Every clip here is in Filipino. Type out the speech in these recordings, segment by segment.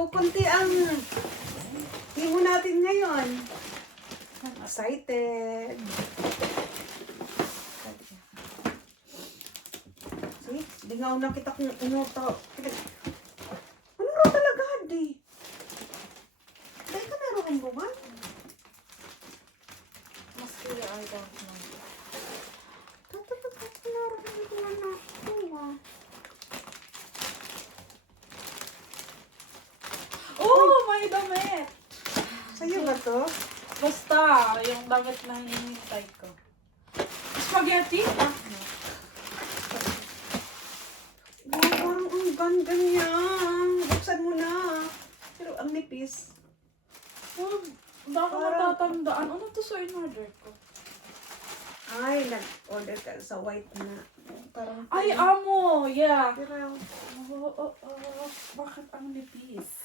kukunti ang himo natin ngayon. I'm excited. See? Di nga una kita kung unuto. Ano raw talaga, di? Dahil ka meron kong buwan? Mas kaya I don't know. Tatapos meron kong buwan na ako. Oh, may damit! Sa'yo ba to? Basta, yung damit na hinihintay ko. Spaghetti? Ah, no. Wow, parang ang ganda niya. Buksan mo na. Pero ang nipis. Oh, baka Parang- matatandaan. Ano to sa in-order ko? Ay, nag-order ka sa white na. Parang Ay, amo! Yeah! Pero, Bakit ang nipis?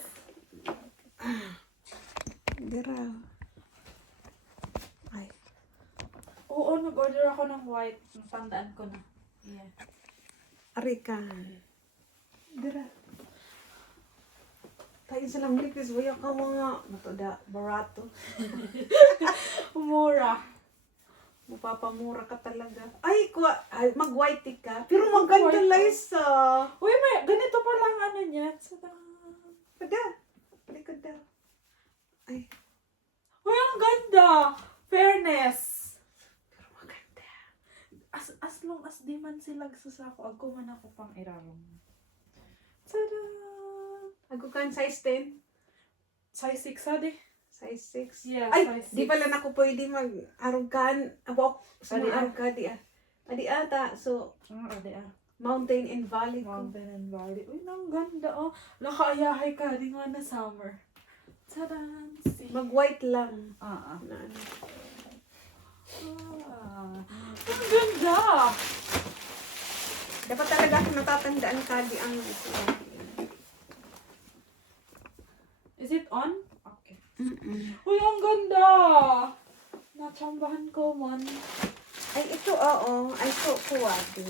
hindi raw. Ay, Oo, nag-order ako ng white. Tandaan ko na. Yeah. arikan. Hindi raw. Tayo silang nipis. Waya ka mga. Matoda, barato. Mura. Mapapamura ka talaga. Ay, mag-white ka. Pero maganda, White. Liza. Uy, may ganito pa lang ano niya. Pada. Palikod daw. Ay, Uy, ang ganda! Fairness! pero maganda. As long as di man sila susako, ako man ako pang irarong. Tada! Ako kan size 10. Size 6 adi. Size 6. Yeah, Ay, size di 6. pala na ako pwede mag-arugan. Abok. Sa Adi, mga arugadi ah. Adi ata. So, Adi ah. mountain and valley ko. Mountain and valley. Uy, ang ganda oh. Nakaayahay ka, di nga na summer. Tadan! See? Mag-white lang. Ah. Na, ano. Ang ganda! Dapat talaga ako natatandaan kadi ang Is it on? Okay. Mm-mm. Uy, ang ganda! Natsambahan ko man. Ay, ito oo. Ay, ito kuwadi.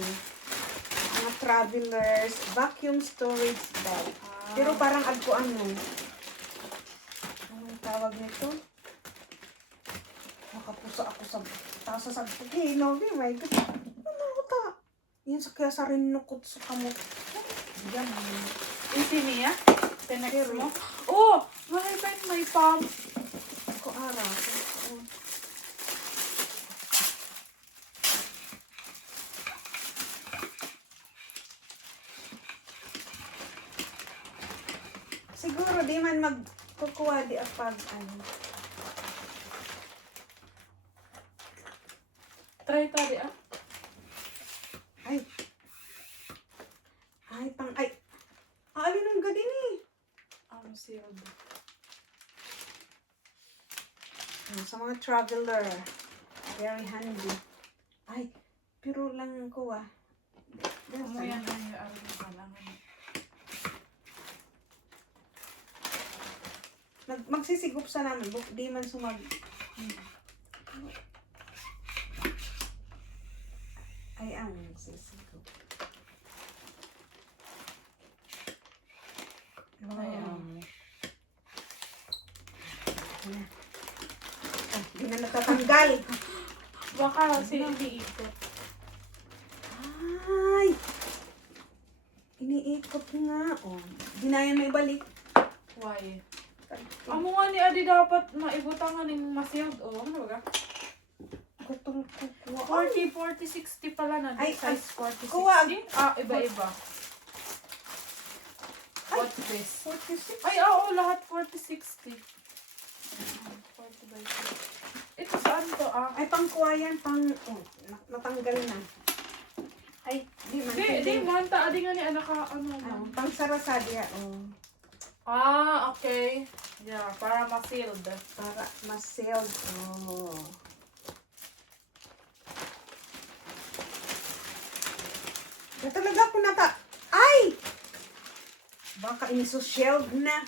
Mga travelers, vacuum storage bag. Pero parang agko ano. Anong tawag nito? Nakapusa ako sa taas sa sagpugino. Oh my God. Ano ta? Yan sa kaya sa rinukot sa kamot. Yan. Easy niya? Tinext Pero- mo? Oh! May pump. Ako ara. Siguro di man magkukuha di apag ano. Try tadi ah. Ay. Ay, ay. Alin ang gadin eh. Sealed. Sa mga traveler. Very handy. Ay, pero lang ko ah. Ano yan na yung alam. Magsisigop sa namin. Di man sumag. Ay, ang magsisigop. Ay, Di na natatanggal. Baka kasi iniikot. Ay! Iniikot nga. Oh. Di na yan may balik. Why? Amo nga ni Adi dapat maibutangan ng masyag. Oh, ano ba? Gutong kukuha. 40, 40, 60 pala na. Ay, Size 40, 60? kuha. Iba-iba. What's this? 46. Ay, oo, lahat 40, 60. 40 by 60. Ito saan to Ay, pangkuha yan. Natanggal na. Ay, di man. Di man. Adi nga ni anak ka, Pang sarasadi. Oh. Okay. Yeah, para ma-sealed. Para ma-sealed. Oh. Na talaga ako Ay! Baka iniso-shield na.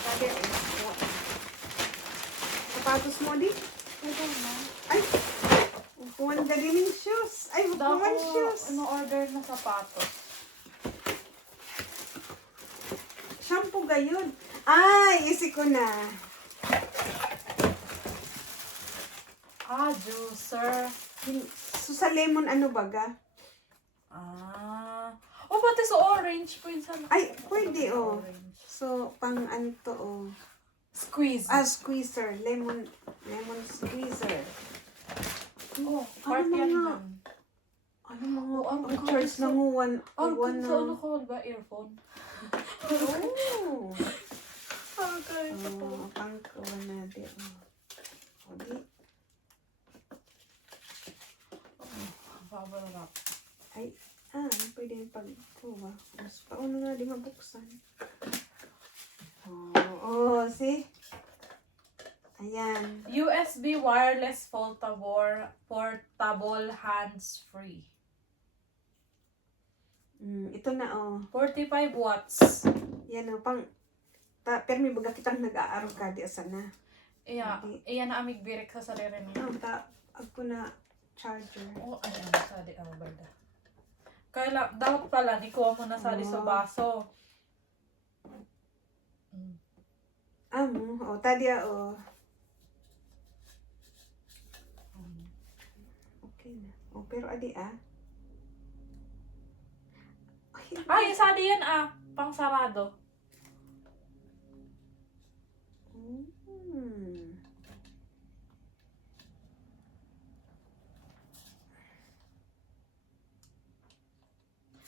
Sabi, sapatos mo di? Ito na. Ay! Upuan ka din yung shoes. Ay, Dako, upuan shoes. order na sapatos. Shampoo gayon. Ay, isi ko na. Juicer. So, sa lemon, ano baga? Oh, pati sa orange. Pwede sana. Ay, pwede, oh. Orange. So, pang ano to, oh. Squeeze. Squeezer. Lemon squeezer. Oh, ano part yan mga- lang. Ano mga, ang charge sa- ng one, Kung sa ano na. ko, ba? Earphone. Oh. Okay. Pang kuha na din. O, di. Pabarap. Ay, pwede yung pagkuha. Mas paano nga di mabuksan. See? Ayan. USB wireless portable hands-free. Ito na, 45 watts. Yan, pero may baga kitang nag-aaraw ka di asa na. Iya na amig birik sa sarili niya. Ako na charger. Ayan, sadi ang balda. Kaya dapat pala, di ko mo nasali sa baso. Tadia, Okay na. Pero adi, Ay, sadi yan pang sarado.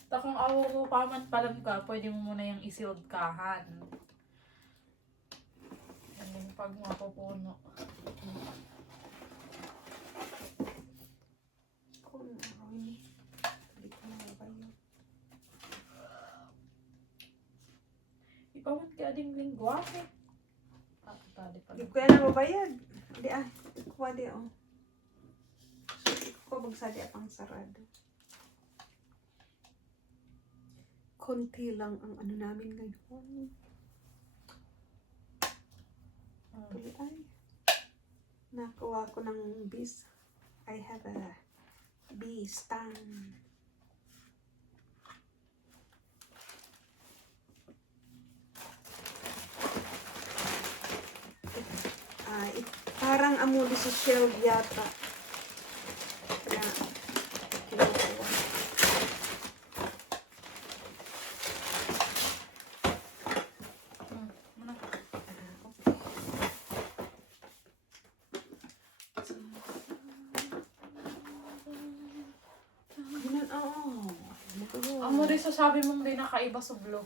Kung awo ko pa man palam ka, pwede mo muna yung i-sealed kahan. And then pag mapupuno. Ipawan ka ading lingwahe. Tadi pala. Di ko yan nababayad. Di kuha di, So, ko bagsadi pang sarado. Konti lang ang ano namin ngayon. Tuloy ay. Nakuha ko ng bees. I have a bee stand. Parang amuli sa shelf yata. Kaya, kinukuha. Amo rin sasabi mong di nakaiba sublo.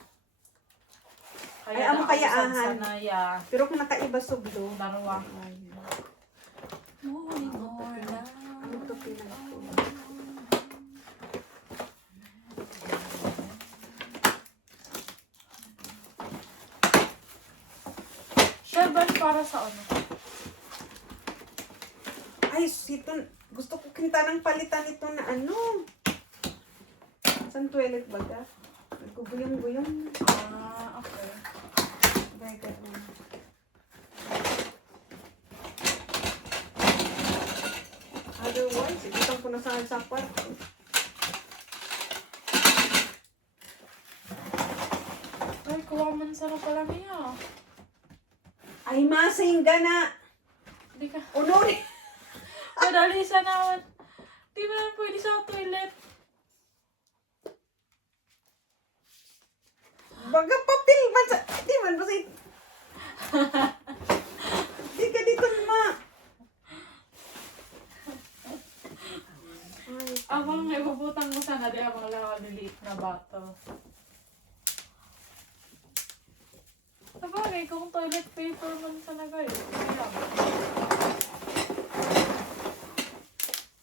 Ay, amo kayaahan. Sanaya. Pero kung nakaiba sublo. Darwa. Ano to pinagkuha? Sherban para sa ano? Ay, ito. Gusto ko kinta ng palitan ito na ano. Saan toilet baga? Nagkuguyong-guyong. Okay. Baga na. Otherwise, ibutang ko na sa kwarto. Ay, kuha man sa pala niya. Ay, masing gana. Di ka. Uno ni. Madali sa naman. Di ba naman pwede sa toilet? Baga papel man sa... Di man ba Di ka dito ma. Abang ibubutang mo sana di abang maliliit na bato. Sabagay, kung toilet paper man sana kayo.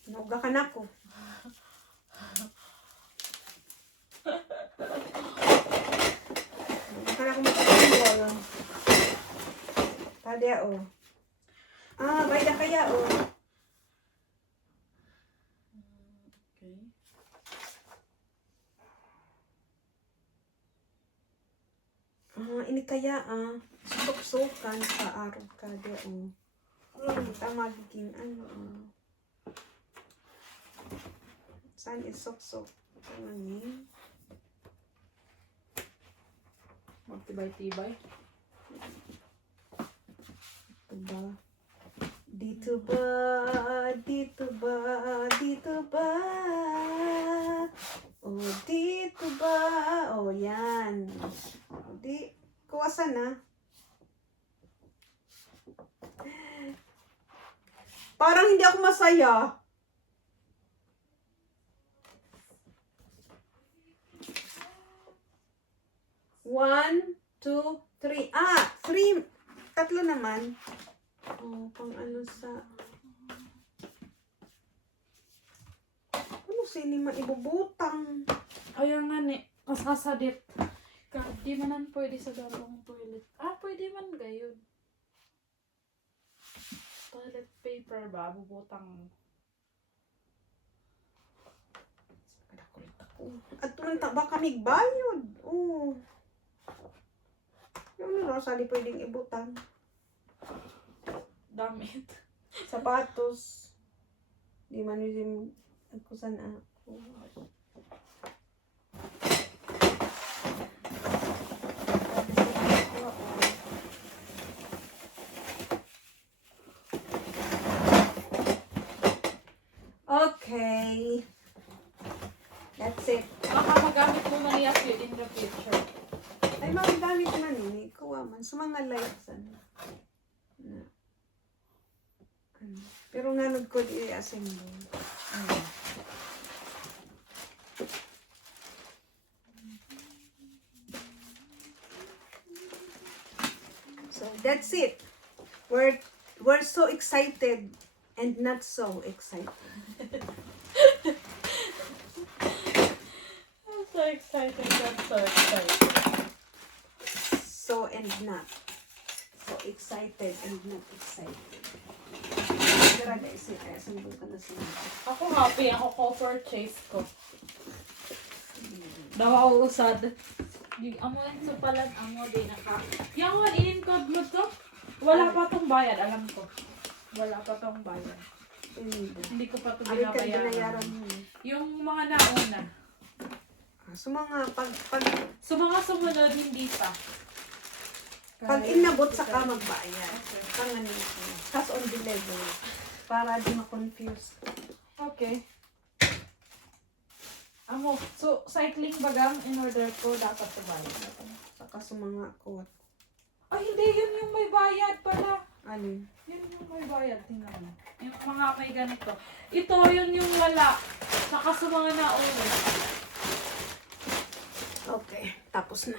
Nuga ka na ko. Nuga ka na ko magpapawal. Tadya bayda kaya Okay. Ini kaya sutok-sukan sa araw ka di Kita magiging ano Saan isok-sok? Ano ni? Magtibay-tibay. Diba? Dito ba? Dito ba? Dito ba? Oh, dito ba? Oh, yan. Di, kuwasan na. Parang hindi ako masaya. One, two, three. Ah, three. Tatlo naman. Oh, pang ano sa... Ano sinima ibubutang? Kaya nga ni, kasasadit. Di manan pwede sa dalawang toilet. Ah, pwede man gayon. Toilet paper ba? Bubutang. At tulunta ba kami bayod? Oh. Yung Rosalie pwedeng ibutang. Damit. Sapatos. Di man yung kusan ako. Okay. That's it. Baka magamit mo man niya in the future. Ay, magagamit na ni. Kuha man. Sa mga lights. Ano. Pero nga ko i-assemble. So, that's it. We're so excited and not so excited. I'm so excited. I'm so excited. So and not. So excited and not excited. Pero guys, assemble ko na sila. Ako happy. Ako co-purchase ko. Daw ako usad. Amo yan sa palad. Amo din naka. Yung inin ko glue to. Wala pa tong bayad. Alam ko. Wala pa tong bayad. Hindi ko pa ito binabayaran. Binayaran mo. Yung mga nauna. So mga pag So mga sumunod, hindi pa. inabot sa ka magbayad. Panganin ko. Cash on delivery. Para di ma-confuse. Okay. Amo, so cycling bagang in order ko dapat sa bayad. Saka sa mga kot. Ay, hindi. Yun yung may bayad pala. Ano? Yun yung may bayad. Tingnan mo. Yung mga may ganito. Ito, yun yung wala. Saka sa mga nauna. Okay. Tapos na.